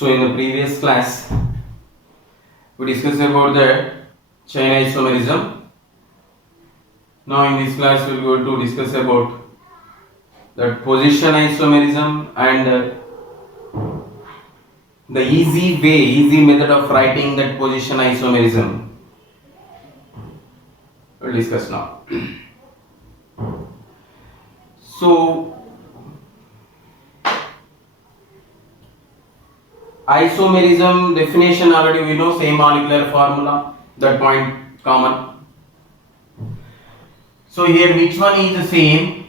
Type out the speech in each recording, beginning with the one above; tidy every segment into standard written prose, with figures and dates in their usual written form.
So in the previous class, we discussed about the chain isomerism. Now in this class, we will go to discuss about the position isomerism and the easy method of writing that position isomerism. We'll discuss now. So isomerism definition already we know, same molecular formula, that point common. So here which one is the same?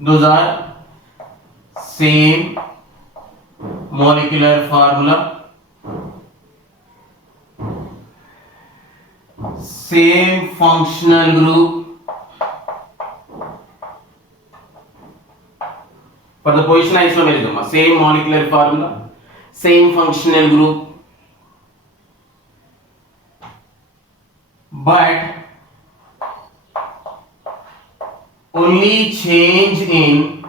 Those are same molecular formula, same functional group. For the position isomerism, same molecular formula, same functional group, but only change in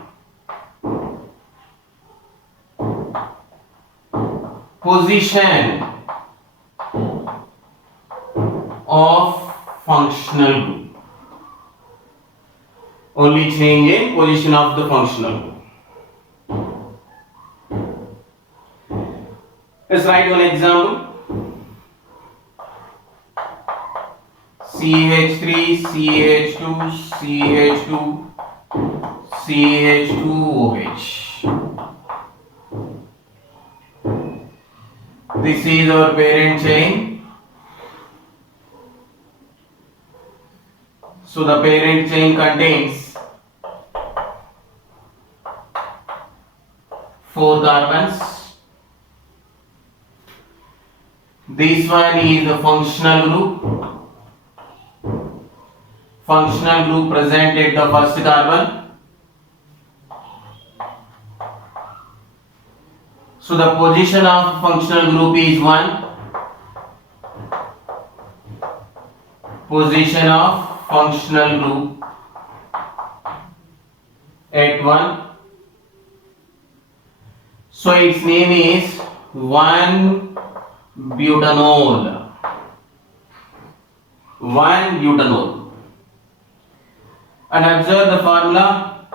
position of functional group. Only change in position of the functional group. Let's write one example. CH3, CH2, CH2, CH2OH. This is our parent chain. So the parent chain contains 4 carbons. This one is the functional group. Functional group present at the first carbon. So the position of functional group is 1. Position of functional group at 1. So its name is 1-butanol. 1-butanol. And observe the formula.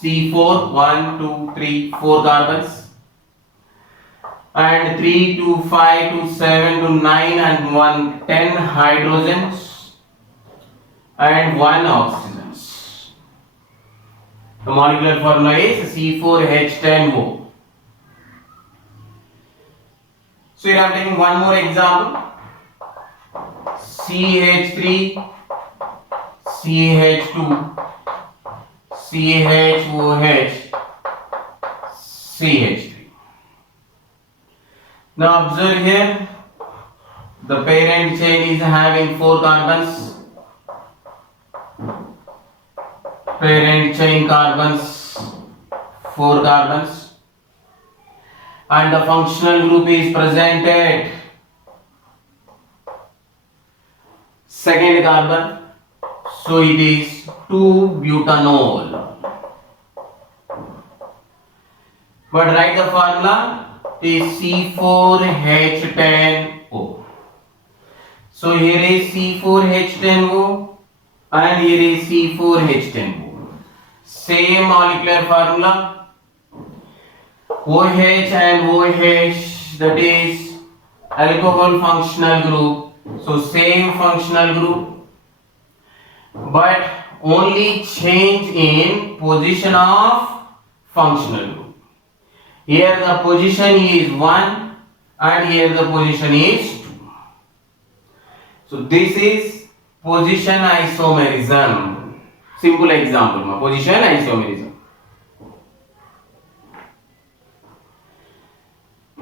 C4, 1, 2, 3, 4 carbons, and 3 to 5 to 7 to 9 and 1, 10 hydrogens and 1 oxygens. The molecular formula is C4H10O. So here I am taking one more example. CH3, CH2, CHOH, CH3. Now observe here, the parent chain is having 4 carbons. Parent chain carbons, 4 carbons, and the functional group is present at second carbon. So it is 2-butanol. But write the formula is C4H10O. So here is C4H10O and here is C4H10O. Same molecular formula. OH and OH, that is alcohol functional group. So same functional group, but only change in position of functional group. Here the position is 1 and here the position is 2. So this is position isomerism. Simple example, position isomerism.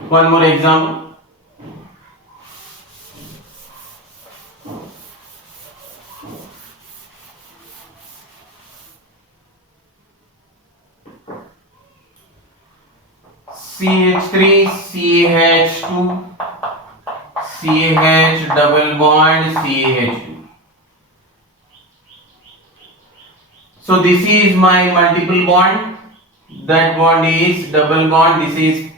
One more example. CH3, CH2, CH double bond, CH2. So this is my multiple bond. That bond is double bond. This is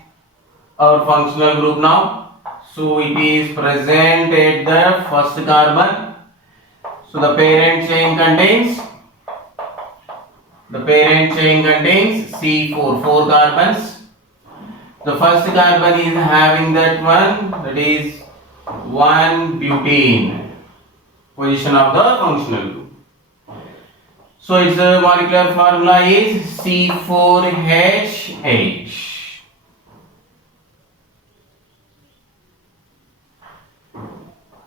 our functional group now. So it is present at the first carbon. So the parent chain contains C4, 4 carbons. The first carbon is having that one, that is 1 butane, position of the functional group. So its molecular formula is C4H8.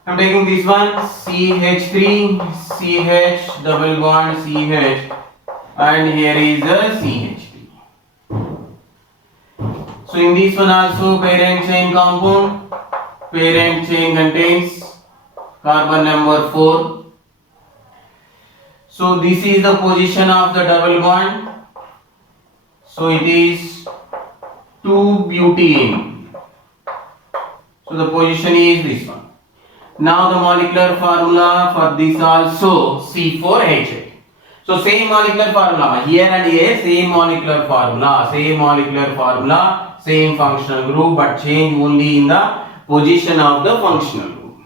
I'm taking this one, CH3, CH double bond CH, and here is the CH3. So in this one also parent chain compound, parent chain contains carbon number 4. So this is the position of the double bond. So it is 2 butane. So the position is this one. Now the molecular formula for this also C4H8. So same molecular formula here and here, same molecular formula, same functional group, but change only in the position of the functional group.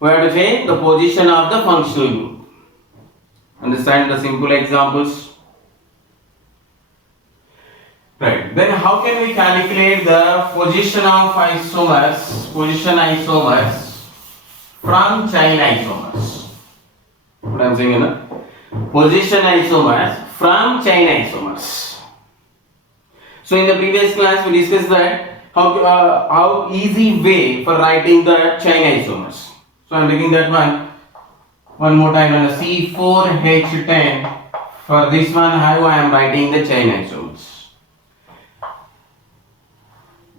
We have to change the position of the functional group. Understand the simple examples? Right. Then how can we calculate the position of isomers, from chain isomers? What I am saying, position isomers from chain isomers. So in the previous class we discussed that how easy way for writing the chain isomers. So I am taking that one more time, on C4H10. For this one, how I am writing the chain isomers.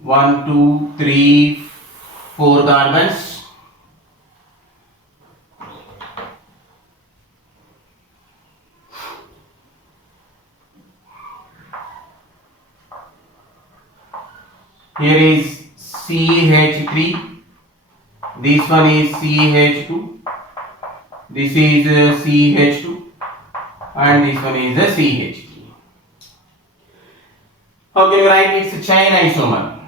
1, 2, 3, 4 carbons. Here is CH3. This one is CH2. This is CH2, and this one is the CH3. How can you write its chain isomer?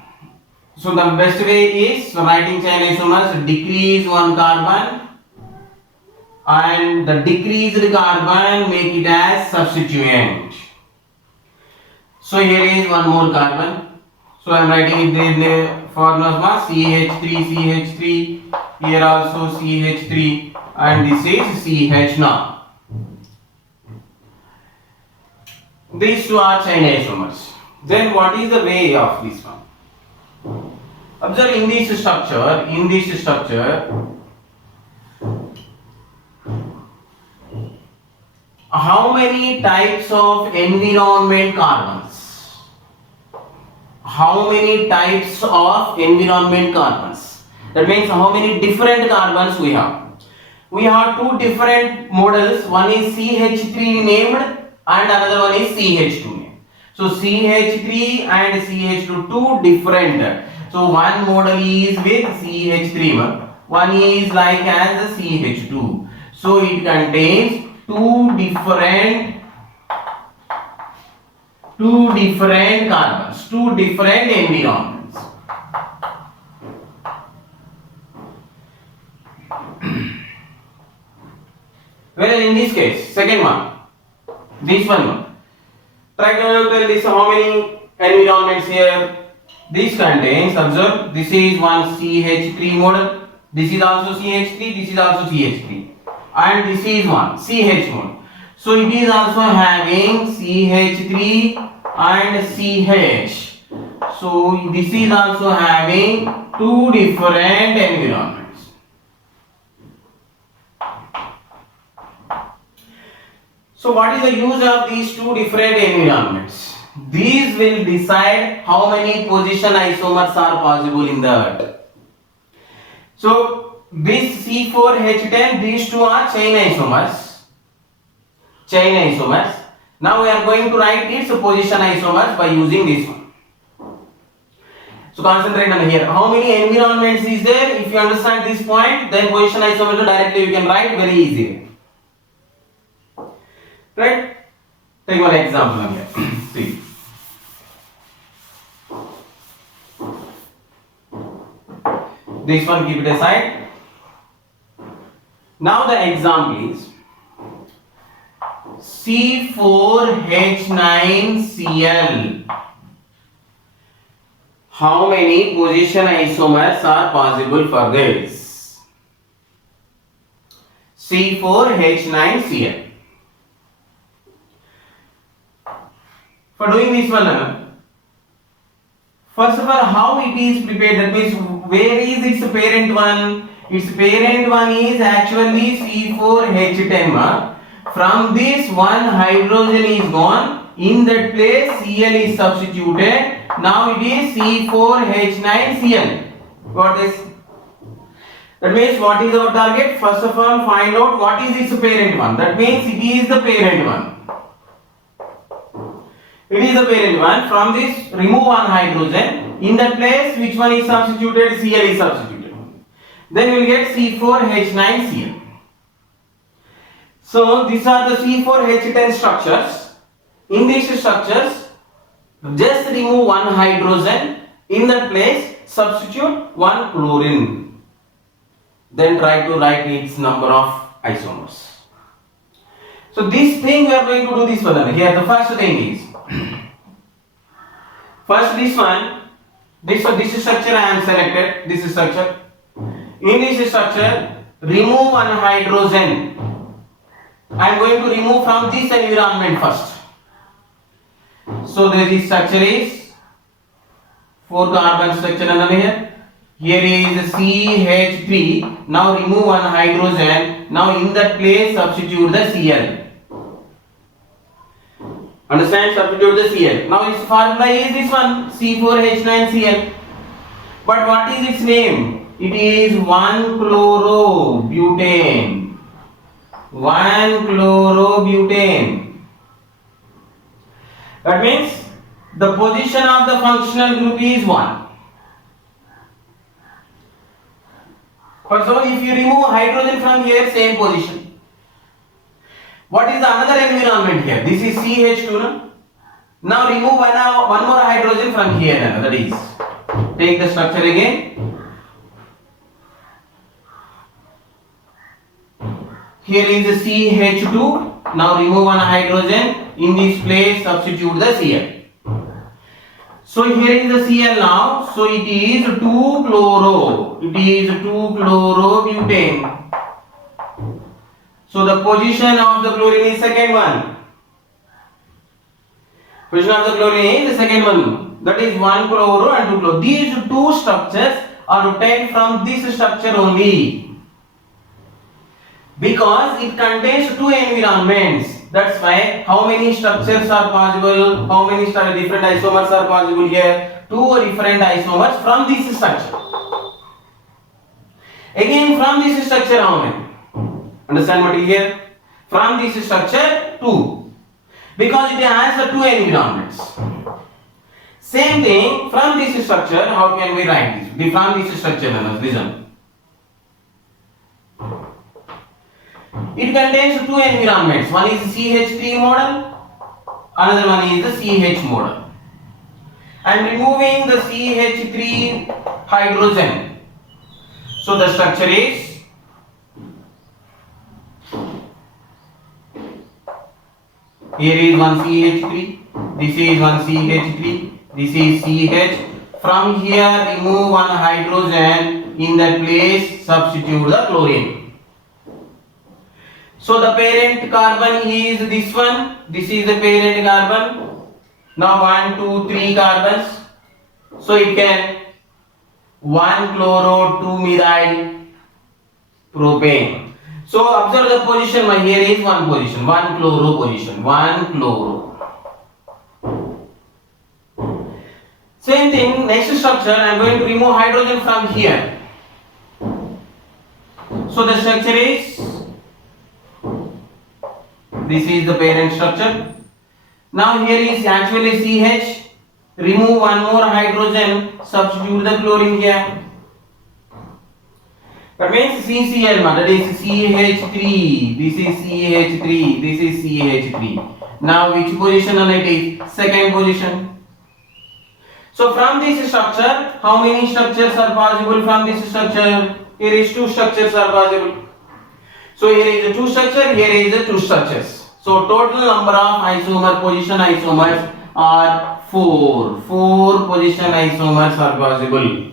So the best way is writing chain isomers, decrease one carbon, and the decreased carbon make it as substituent. So here is one more carbon. So I am writing it in the formula CH3, here also CH3, and this is CH now. These two are chain isomers. Then what is the way of this one? Observe in this structure, how many types of environment carbons? How many types of environment carbons? That means how many different carbons we have. We have two different models. One is CH3 named and another one is CH2 named. So CH3 and CH2, two different. So one model is with CH3, one is like as the CH2. So it contains two different carbons, two different environments. Whereas in this case, second one, this one, try to tell this how many environments here. This contains, observe, this is one CH3 model, this is also CH3, this is also CH3, and this is one CH model. So it is also having CH3 and CH. So this is also having two different environments. So what is the use of these two different environments? These will decide how many position isomers are possible in the earth. So this C4H10, these two are chain isomers. Now we are going to write its position isomers by using this one. So concentrate on here. How many environments is there? If you understand this point, then position isomer directly you can write very easily. Right? Take one example here. See. this one keep it aside. Now the example is C4H9Cl. How many position isomers are possible for this? C4H9Cl. For doing this one, first of all, how it is prepared, that means where is its parent one? Its parent one is actually C4H10. From this one hydrogen is gone, in that place Cl is substituted. Now it is C4H9Cl. Got this? That means what is our target? First of all, find out what is its parent one. That means it is the parent one. It is the parent one. From this, remove one hydrogen. In that place, which one is substituted? Cl is substituted. Then we will get C4H9Cl. So these are the C4H10 structures. In these structures, just remove one hydrogen. In that place, substitute one chlorine. Then try to write its number of isomers. So this thing we are going to do this one. Here the first thing is, first this one, this structure I am selected, this structure. In this structure, remove one hydrogen. I am going to remove from this environment first. So this structure is 4 carbon structure under here. Here is CH3. Now remove one hydrogen. Now in that place substitute the Cl. Understand? Substitute the Cl. Now its formula is this one, C4H9Cl. But what is its name? It is 1-chlorobutane. 1-chlorobutane. That means the position of the functional group is 1. For example, if you remove hydrogen from here, same position. What is the another environment here? This is CH2. No? Now remove one more hydrogen from here. That is, take the structure again. Here is the CH2. Now remove one hydrogen. In this place substitute the Cl. So here is the Cl now. So it is 2-chloro. It is 2-chlorobutane. So the position of the chlorine is second one. Position of the chlorine is the second one. That is 1-chloro and 2-chloro. These two structures are obtained from this structure only. Because it contains two environments. That's why how many structures are possible? How many different isomers are possible here? 2 different isomers from this structure. Again from this structure how many? Understand what is here? From this structure 2. Because it has the 2 environments. Same thing from this structure, how can we write this? From this structure, listen. It contains 2 environments. One is CH3 model, another one is the CH model. I am removing the CH3 hydrogen. So the structure is here is one CH3, this is one CH3, this is CH. From here remove one hydrogen, in that place substitute the chlorine. So the parent carbon is this one, this is the parent carbon. Now 1, 2, 3 carbons. So it can 1-chloro-2-methyl propane. So observe the position. Here is one position, 1-chloro position, 1-chloro. Same thing, next structure, I am going to remove hydrogen from here. So the structure is, this is the parent structure. Now here is actually CH. Remove one more hydrogen, substitute the chlorine here. That means CCl, that is CH3. This is CH3. This is CH3. Now which position on it is? Second position. So from this structure, how many structures are possible from this structure? Here is two structures are possible. So here is a two structure, here is a two structures. So total number of position isomers are 4. 4 position isomers are possible.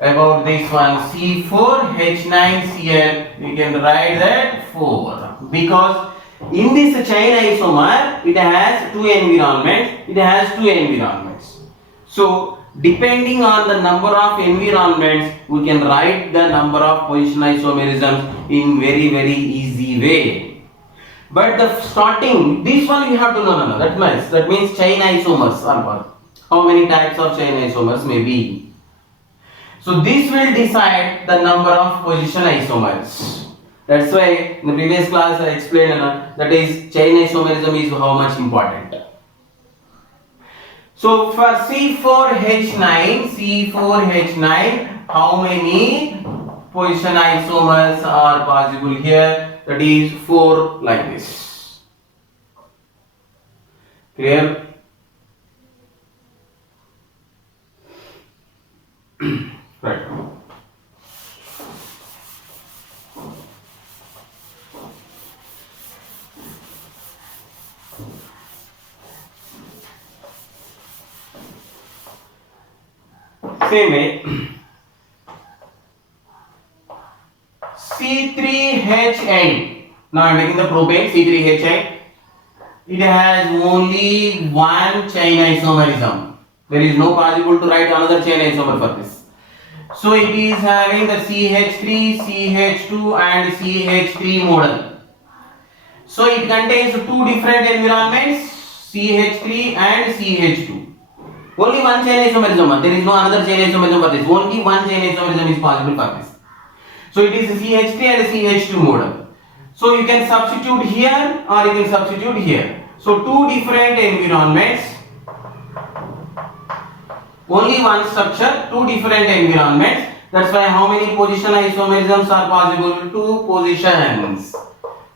About this one, C4H9Cl, we can write that 4 because in this chain isomer it has two environments. So depending on the number of environments, we can write the number of position isomerisms in very easy way. But the starting, this one you have to know. That means chain isomers are what? How many types of chain isomers may be? So this will decide the number of position isomers. That's why in the previous class I explained that is chain isomerism is how much important. So for C4H9, how many position isomers are possible here? That is 4 like this. Clear? Right. Same way, C3H8. Now I am making the propane C3H8. It has only one chain isomerism. There is no possible to write another chain isomer for this. So it is having the CH3, CH2 and CH3 model. So it contains two different environments, CH3 and CH2. Only one chain isomerism. There is no another chain isomerism for this. Only one chain isomerism is possible for this. So it is CH3 and CH2 model. So you can substitute here or you can substitute here. So two different environments. Only one structure, two different environments. That's why how many position isomerisms are possible? Two positions.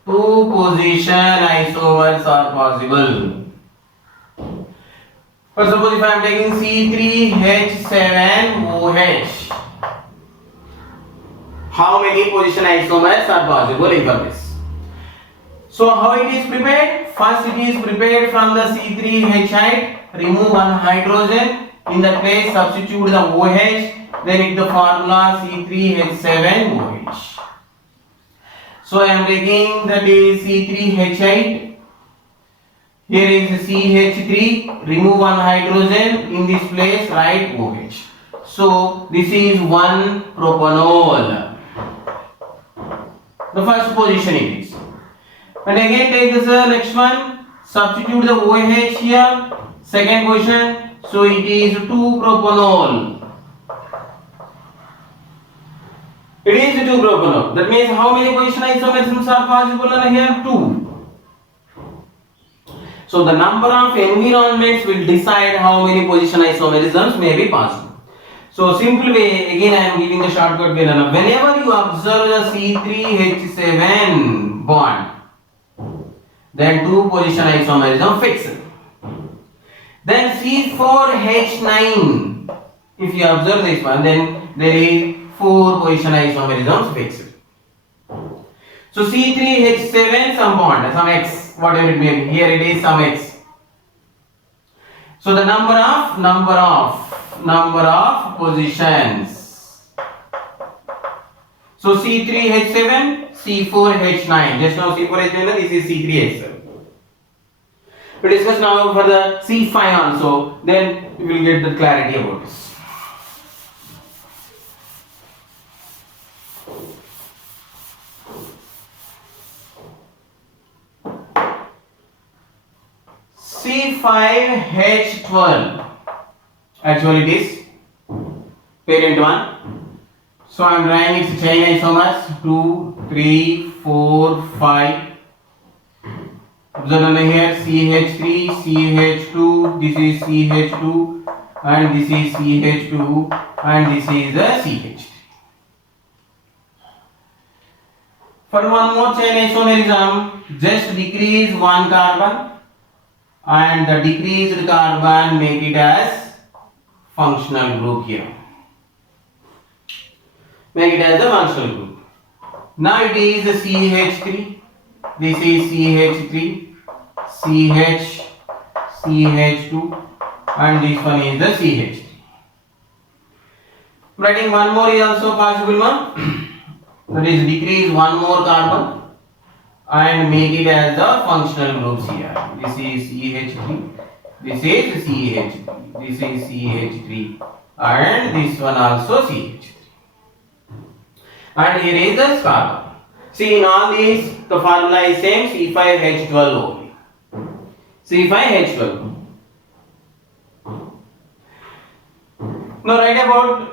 Two position isomers are possible. For suppose if I am taking C3H7OH, how many position isomers are possible in this? So how it is prepared? First it is prepared from the C3H8, remove one hydrogen, in that place substitute the OH, then it the formula C3H7OH. So I am taking that is C3H8. Here is CH3, remove one hydrogen, in this place write OH. So this is one propanol. The first position it is. And again take this next one, substitute the OH here, second position, so it is 2-propanol. It is 2-propanol. That means how many position isomerisms are possible here? 2. So the number of environments will decide how many position isomerisms may be possible. So simple way, again I am giving the shortcut way. Whenever you observe the C3H7 bond, then two position isomerism fixed. Then C4H9, if you observe this one, then there is 4 position isomerisms fixed. So C3H7 some bond, some X, whatever it may be. Here it is some X. So the number of positions. So C3H7, C4H9. Just now C4H9, this is C3H7. We discuss now for the C5 also, then we will get the clarity about this. C5H12. Actually it is parent one. So I am drawing its chain isomers 2, 3, 4, 5. Observe here CH3, CH2, this is CH2 and this is CH2 and this is the CH3. For one more chain isomerism, just decrease one carbon and the decreased carbon make it as functional group here. Make it as a functional group. Now it is CH3. This is CH3, CH, CH2, and this one is the CH3. Writing one more is also possible, ma'am. That is decrease one more carbon and make it as the functional groups here. This is CH3, this is CH3, this is CH3, and this one also CH3. And here is the carbon. See, in all these, the formula is same, C5H12 only. C5H12. Now write about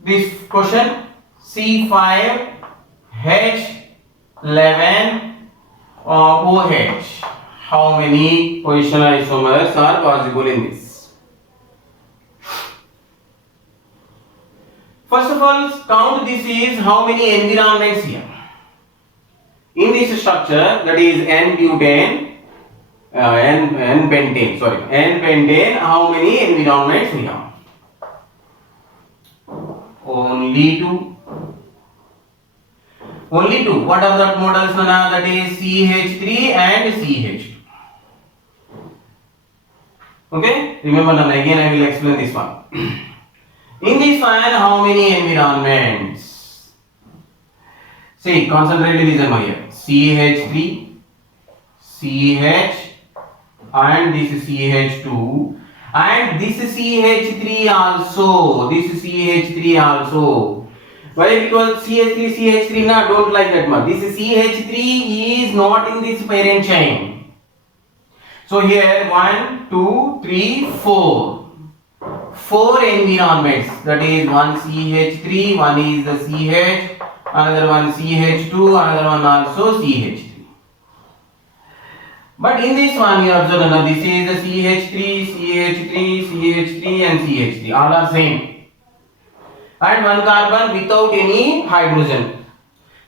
this question, C5H11 OH. How many positional isomers are possible in this? First of all, count this is how many environments here. In this structure, that is N-butane, N-pentane, how many environments we have? Only two. Only two. What are the models, Nana? That is CH3 and CH2. Okay? Remember, Nana, again I will explain this one. In this one, how many environments? See, concentrated is here. CH3, CH, and this is CH2, and this is CH3 also. This is CH3 also. Why? Because CH3, CH3 na don't like that much. This is CH3 is not in this parent chain. So here 1, 2, 3, 4. 4 environments. That is one CH3, one is the CH, another one CH2, another one also CH3. But in this one you observe now, this is the CH3, CH3, CH3 and CH3. All are same. And one carbon without any hydrogen.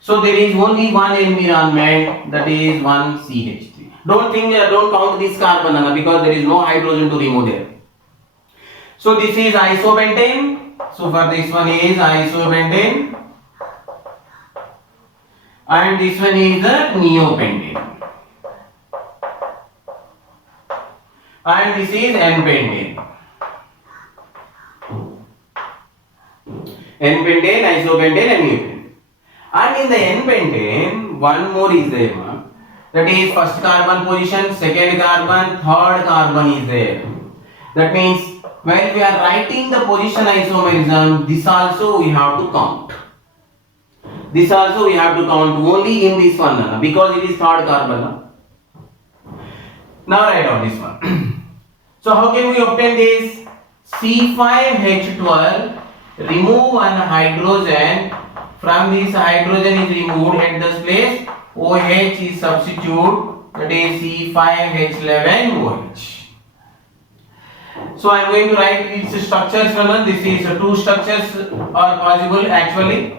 So there is only one environment, that is one CH3. Don't count this carbon because there is no hydrogen to remove there. So this is isobentane. So for this one is isobentane. And this one is the neopentane. And this is N-pentane. N-pentane, isobentane and neopentane. And in the N-pentane, one more is there. That is first carbon position, second carbon, third carbon is there. That means when we are writing the position isomerism, this also we have to count. This also we have to count only in this one because it is third carbon. Now write down this one. So how can we obtain this? C5H12, remove one hydrogen. From this hydrogen is removed, at this place OH is substitute, that is C5H11OH. So I am going to write its structures. This is two structures are possible actually,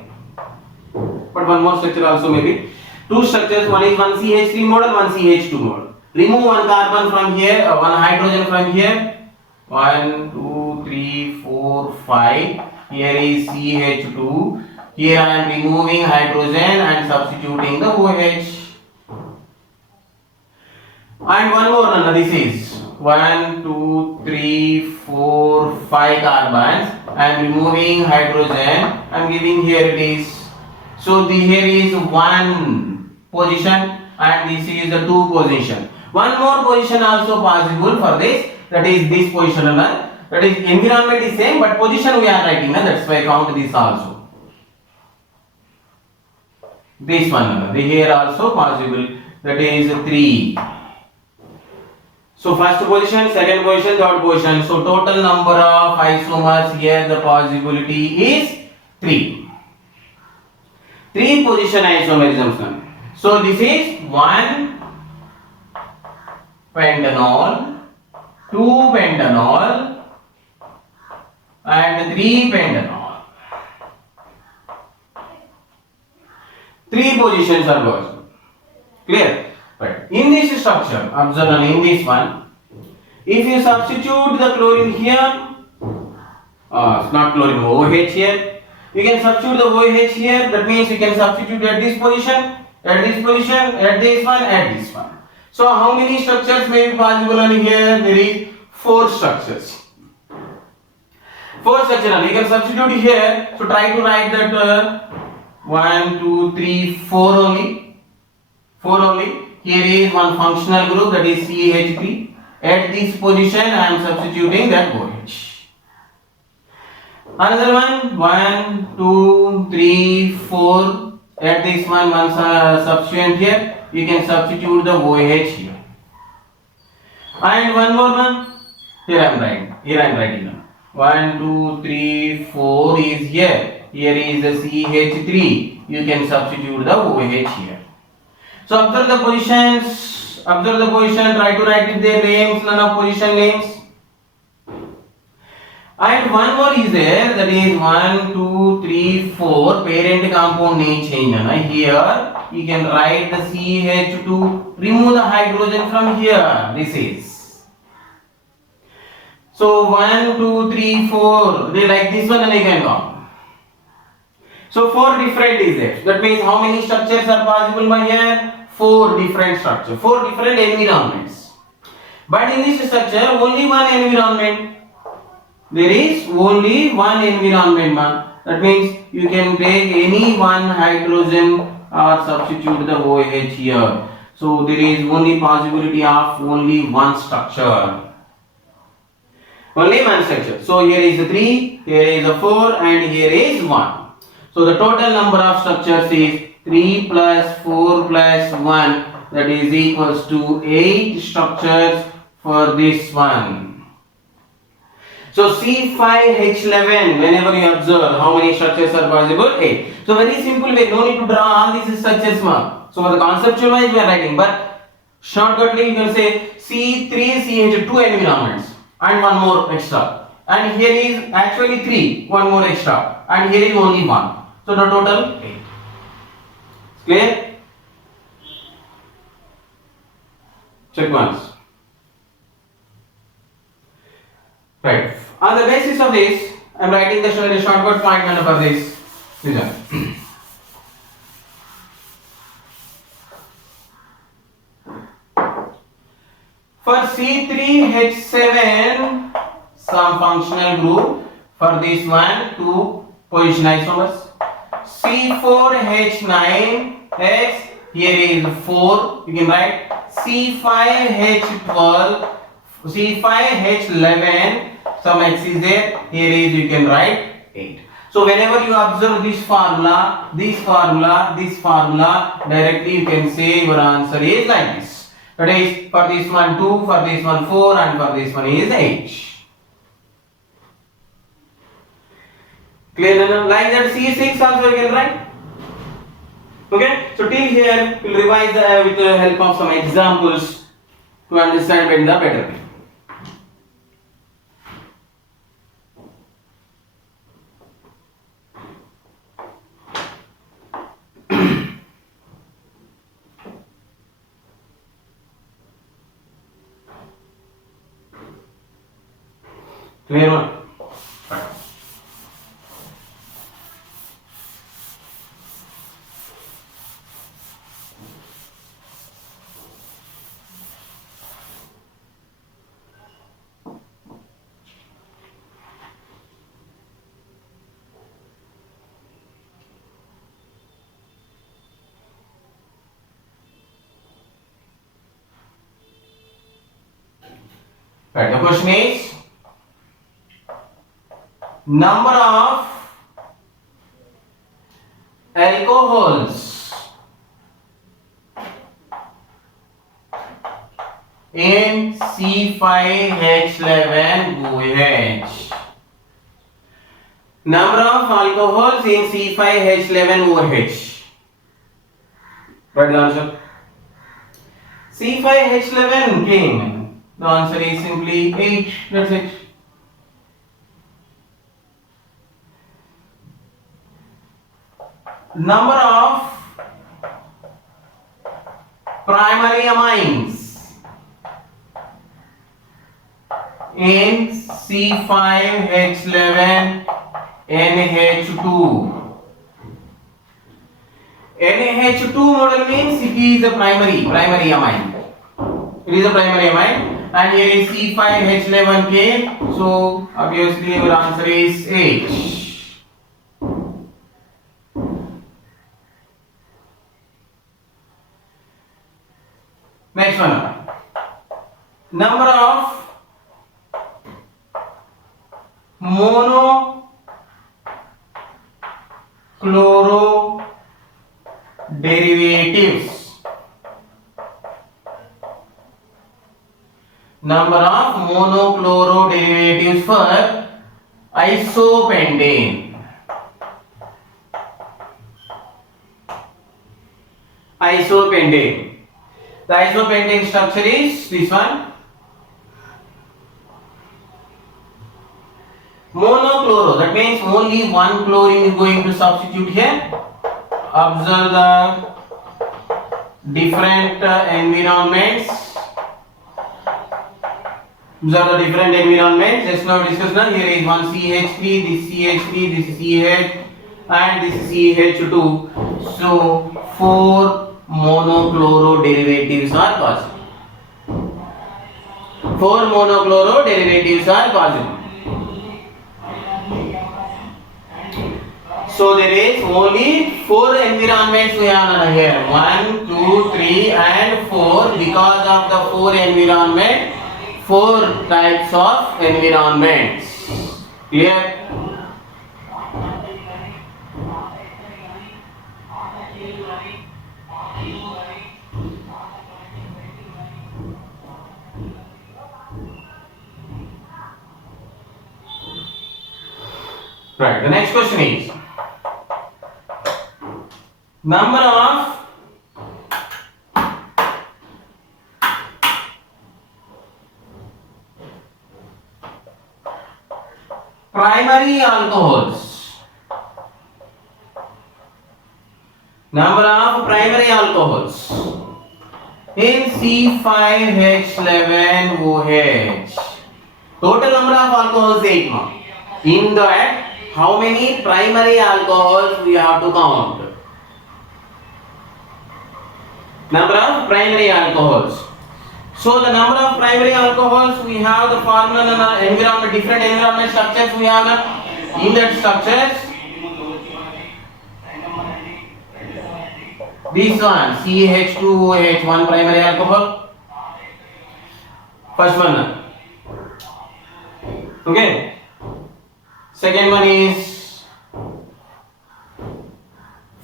but one more structure also maybe. Two structures, one is one CH3 model, one CH2 model. Remove one carbon from here, one hydrogen from here. 1, 2, 3, 4, 5. Here is CH2. Here I am removing hydrogen and substituting the OH. And one more, this is 1, 2, 3, 4, 5 carbons. I am removing hydrogen. I am giving here it is. So here is one position and this is the two position. One more position also possible for this. That is this position. That is environment is same but position we are writing. That's why I count this also. This one here also possible. That is 3. So first position, second position, third position. So total number of isomers here the possibility is 3. 3 position isomerisms. So this is 1 pentanol, 2 pentanol and 3 pentanol. 3 positions are possible. Clear? Right. In this structure, observe in this one, if you substitute the chlorine here, not chlorine, OH here. You can substitute the OH here. That means you can substitute at this position, at this position, at this one, at this one. So how many structures may be possible on here? There is 4 structures. 4 structures. You can substitute here. So try to write that 1, 2, 3, 4 only. 4 only. Here is one functional group, that is CH3. At this position I am substituting that OH. Another one, 1, 2, 3, 4. At this one substituent here. You can substitute the OH here. And one more one. Here I am writing. Here I am writing now. 1, 2, 3, 4 is here. Here is the CH3. You can substitute the OH here. So observe the positions. Observe the position. Try to write their names. None of position names. And one more is there. That is 1, 2, 3, 4. Parent compound name change. Here you can write the CH2. Remove the hydrogen from here. This is. So 1, 2, 3, 4. They like this one and they can go. So 4 different is there. That means how many structures are possible by here? 4 different structures. 4 different environments. But in this structure only one environment. There is only one environment. That means you can take any one hydrogen or substitute the OH here. So there is only possibility of only one structure. Only one structure. So here is a 3, here is a 4 and here is 1. So the total number of structures is 3 plus 4 plus 1, that is equals to 8 structures for this one. So C5H11, whenever you observe how many structures are possible? 8. So very simple way, no need to draw all these structures. So for the conceptual wise we are writing, but shortcutly you can say C3CH2 environments and one more extra. And here is actually 3, one more extra. And here is only 1. So the total 8. Clear? Check once. Right. On the basis of this, I am writing the shortcut point number for this. Listen. For C3H7, some functional group. For this one, 2 position isomers. C4H9X, here is 4, you can write C5H12, C5H11, some X is there, here is you can write 8. So whenever you observe this formula, directly you can say your answer is like this. That is, for this one 2, for this one 4 and for this one is 8. Clear? Like that C6 also you can write. Okay, so till here we will revise with the help of some examples to understand it better. Clear one? Right, the question is number of alcohols in C5H11OH. Number of alcohols in C5H11OH. Write the answer. C5H11 came. The answer is simply 8. That's it. Number of primary amines NC5H11 NH2. NH2 model means it is a primary amine. It is a primary amine, and here is C5H11K. So obviously your answer is H. Next one. Number of monochloro derivatives. Number of monochloro derivatives for isopentane. Isopentane. The isopentane structure is this one. Monochloro, that means only one chlorine is going to substitute here. Observe the different environments. Observe the different environments. Just now discussed now. Here is one CH3, this CH3, this is CH, and this is CH2. So 4 monochloro derivatives are possible. 4 monochloro derivatives are possible. So there is only 4 environments we have here. 1, 2, 3 and 4. Because of the 4 environment, 4 types of environments. Clear? Right. The next question is number of primary alcohols. Number of primary alcohols in C5H11OH. Total number of alcohols 8. In that, how many primary alcohols we have to count? Number of primary alcohols. So the number of primary alcohols, we have the formula and environment, different environment structures we have in that structures. This one CH2OH, one primary alcohol. First one. Okay. Second one is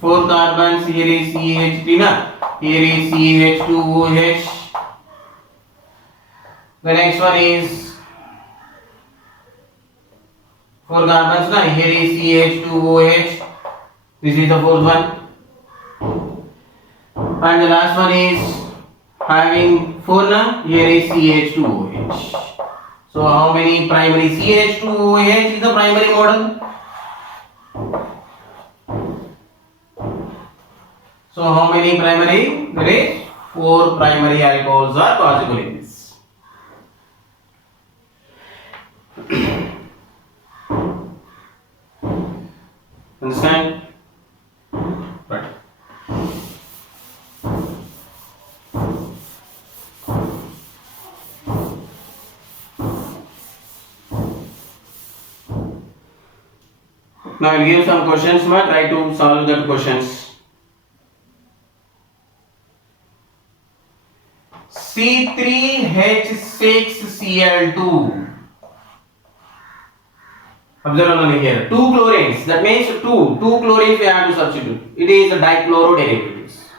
4 carbons. Here is CH3. Here is CH2OH. The next one is 4 carbons. Here is CH2OH. This is the fourth one. And the last one is having 4. Here is CH2OH. So how many primary? CH2OH is the primary model. So how many primary? There is 4 primary alcohols are possible in this. Understand? Right. Now I will give some questions. Try to solve the questions. C3H6Cl2. Observe only here. 2 chlorines. That means 2 chlorines we have to substitute. It is a dichloro derivatives.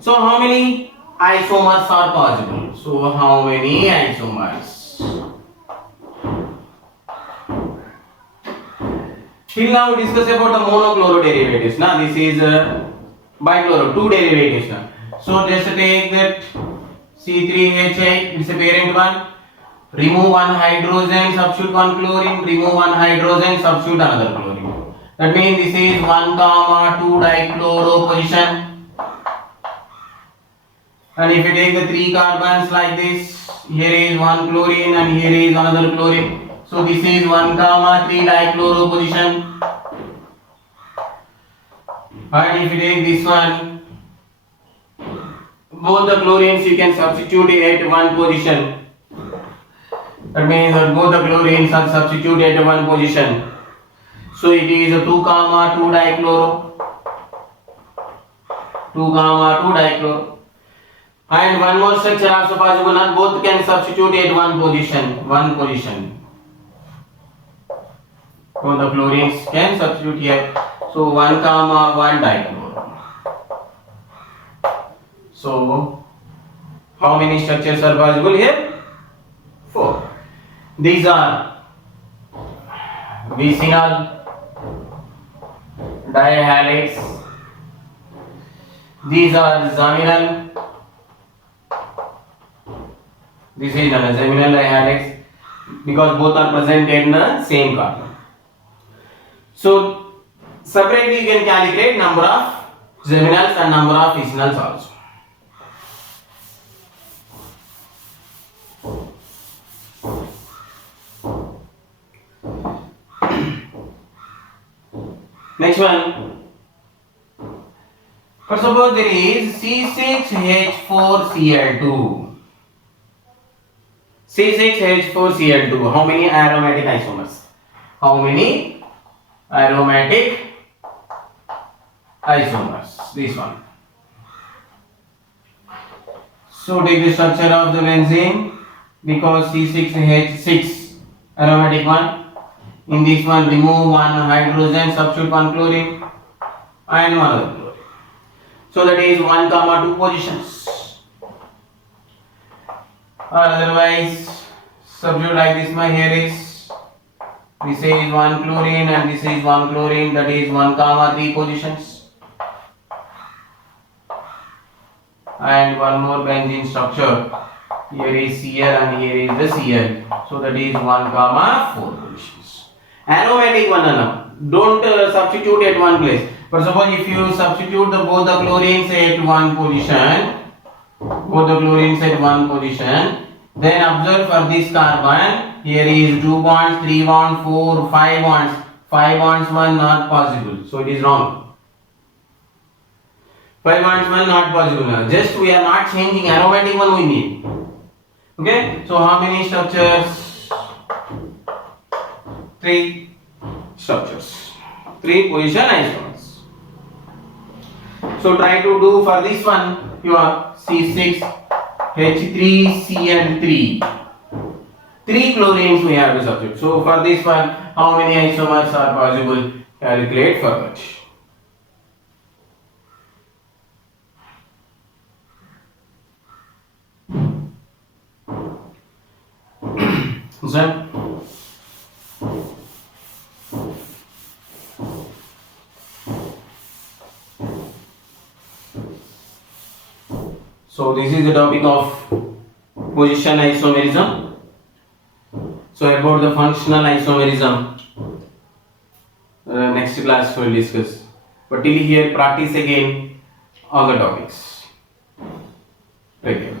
So how many isomers are possible? So how many isomers? Till now we discuss about the monochloro derivatives. Now this is bichloro, 2 derivatives. Now. So just take that C3H8, it's a parent one. Remove one hydrogen, substitute one chlorine. Remove one hydrogen, substitute another chlorine. That means this is 1, 2 dichloro position. And if you take the 3 carbons like this, here is one chlorine and here is another chlorine. So this is 1 comma 3 dichloro position. And if you take this one, both the chlorines you can substitute at one position. That means that both the chlorines are substituted at one position. So it is a 2 comma 2 dichloro. 2 comma 2 dichloro. And one more structure also possible, not both can substitute at one position. One position. So the chlorines can substitute here. So 1 comma 1 dichloro. So how many structures are possible here? 4. These are vicinal, dihalides. These are geminal. This is known as geminal dihalides because both are present in the same carbon. So separately you can calculate number of geminals and number of vicinals also. Next one. First suppose there is C6H4Cl2. C6H4Cl2. How many aromatic isomers? How many aromatic isomers? This one. So take the structure of the benzene because C6H6 aromatic one. In this one remove one hydrogen, substitute one chlorine and one other chlorine. So that is 1 comma 2 positions. Or otherwise substitute like this. My here is this is 1 chlorine and this is 1 chlorine, that is 1 comma 3 positions. And one more benzene structure. Here is Cl and here is the Cl. So that is 1 comma 4 positions. Aromatic one now. Don't substitute at one place. For suppose if you substitute both the chlorines at one position, then observe for this carbon, here is 2 bonds, 3 bonds, 4, 5 bonds. 5 bonds one not possible. So it is wrong. 5 bonds one not possible now. Just we are not changing, aromatic one we need. Okay. So how many structures? 3 structures. 3 position isomers. So try to do for this one your C6H3Cl3. 3 chlorines we have to substitute. So for this one, how many isomers are possible? Calculate for that. So this is the topic of position isomerism. So about the functional isomerism, next class we will discuss. But till here practice again all the topics. Thank you.